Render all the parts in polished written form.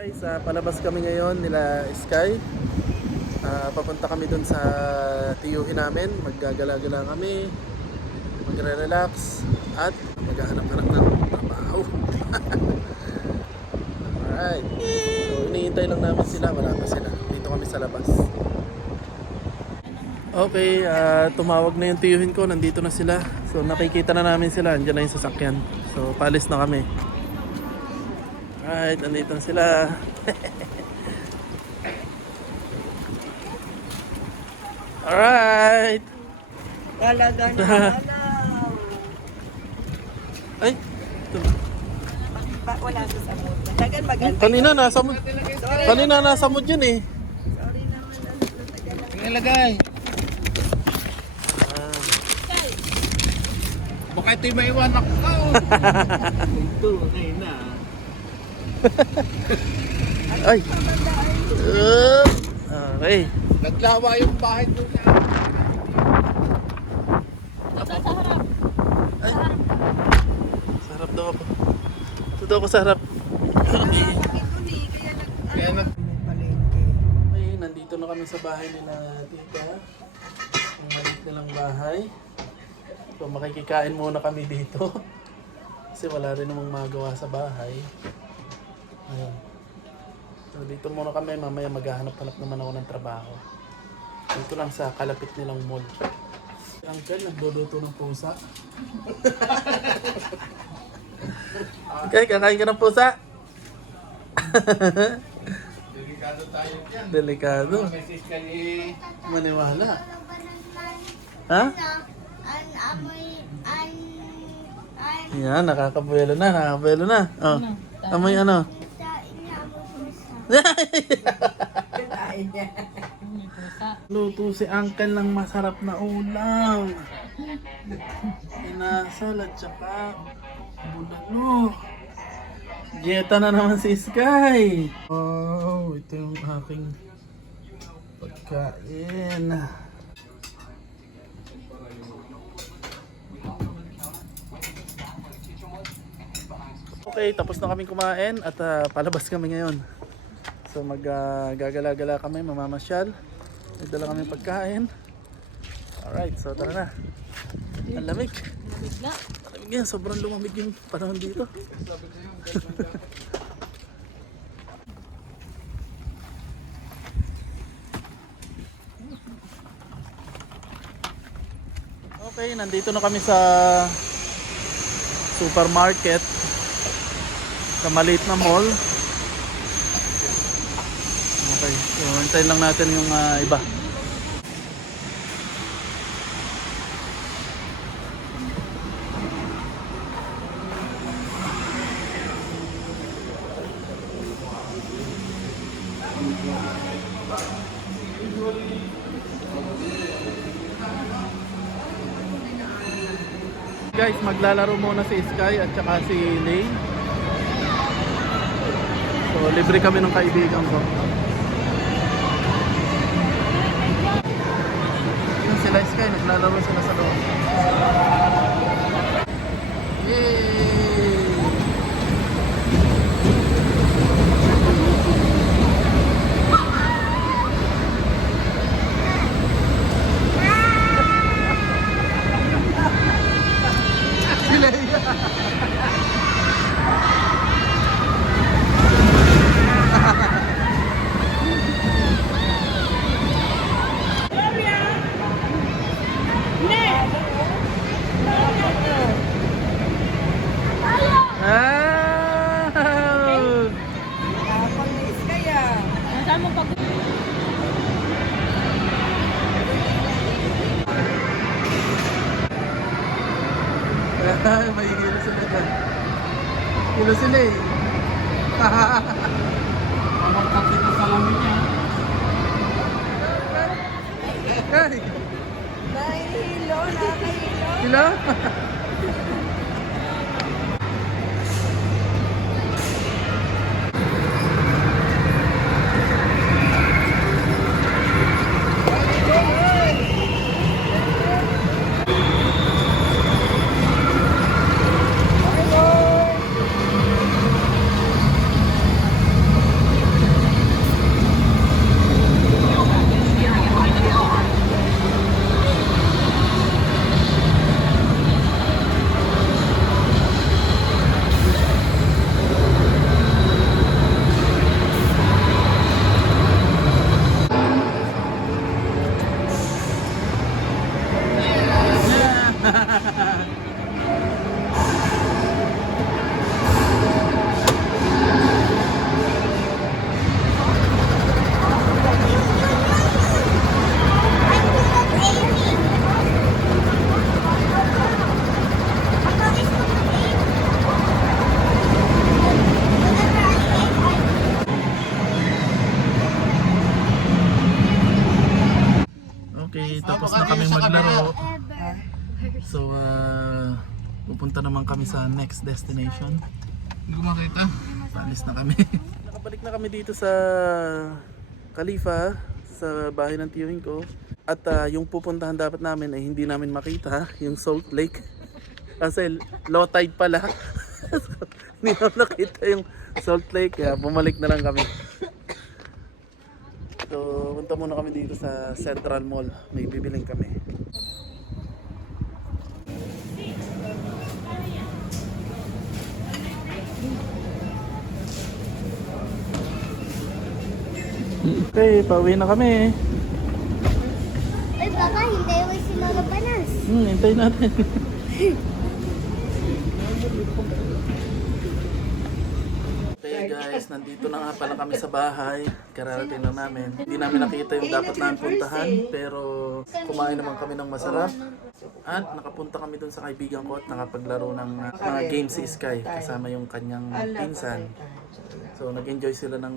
Guys, palabas kami ngayon nila Sky. Papunta kami dun sa tiyuhin namin. Maggagala-gala kami, magre-relax at maghahanap-hanap ng trabaho. Alright, so iniintay lang namin sila, wala pa sila. Dito kami sa labas. Okay, tumawag na yung tiyuhin ko, nandito na sila. So nakikita na namin sila, andyan na yung sasakyan. So palis na kami. Alright, nandito na sila. Alright. Talaga na. Ay, Wala sa samod. Tagan maganda. kanina nasa mood yun eh. Sorry naman. Nilagay. Baka ito'y maiwan ako. Ito, ngayon na. Ay. Okay. Naglawa yung bahay doon na. Ay. Sa harap daw ako. Ito daw ako sa harap. Kaya Okay, nandito na kami sa bahay nila tita. Ang maliit nilang bahay. So makikikain muna kami dito. Kasi wala rin namang magawa sa bahay. Ayan. So dito muna kami, mamaya maghahanap-hanap naman ako ng trabaho. Dito lang sa kalapit nilang mall. Si Uncle nagluluto ng pusa. Okay, kakain ka ng pusa? delikado tayo dyan. Delikado. Message ka ni... Maniwala. Ha? Yan, nakakabuelo na. Oh. Amoy ano? Luto si Uncle ng masarap na ulam. Inasal at saka bulalo. Dieta na naman si Sky. Oh, ito yung aking pagkain. Okay, tapos na kaming kumain at palabas kami ngayon. So maggagala-gala kami, mamamasyal. May dala kami pagkain. Alright, so tara na. Ang lamig. Malamig yan, sobrang lumamig yung panahon dito. Okay, nandito na kami sa supermarket. Sa maliit na mall. Okay, so hintayin lang natin yung iba. Guys, maglalaro muna si Sky at saka si Lane. So, libre kami ng kaibigan ko. Yun sila Sky, naglalaro sila sa loob. Yay! May hilo sila dyan. Hilo sila eh. Amang kapit sa lamin niya. Hey! Nahihilo, nakahilo. Hilo? Tapos na kami maglaro. So, pupunta naman kami sa next destination. Hindi ko makita. Paalis na kami. Nakabalik na kami dito sa Khalifa, sa bahay ng tiyuhin ko. At yung pupuntahan dapat namin ay hindi namin makita, yung Salt Lake. Kasi low tide pala. So, hindi namin nakita yung Salt Lake, kaya bumalik na lang kami. So, punta muna kami dito sa Central Mall. May bibiling kami. Okay, pauwi na kami. Ay, baka hindi mo si Mama Panas. Hintayin natin. Okay guys, nandito na nga pala kami sa bahay. Kararating lang namin. Hindi namin nakita yung dapat namin puntahan, pero kumain naman kami ng masarap. At nakapunta kami dun sa kaibigan ko at nakapaglaro ng mga games si Sky kasama yung kanyang pinsan. So nag-enjoy sila ng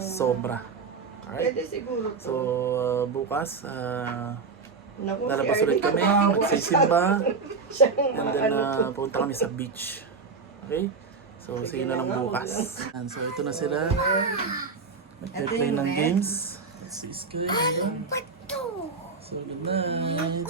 sobra. Alright? Pwede siguro. So bukas, Naku, lalabas si ulit Arnie kami, naman. magsisimba, Siyang and then pupunta kami sa beach. Okay? So see you na lang bukas. And so ito na sila. Nag-play ng games. Let's see, Sky. So good night.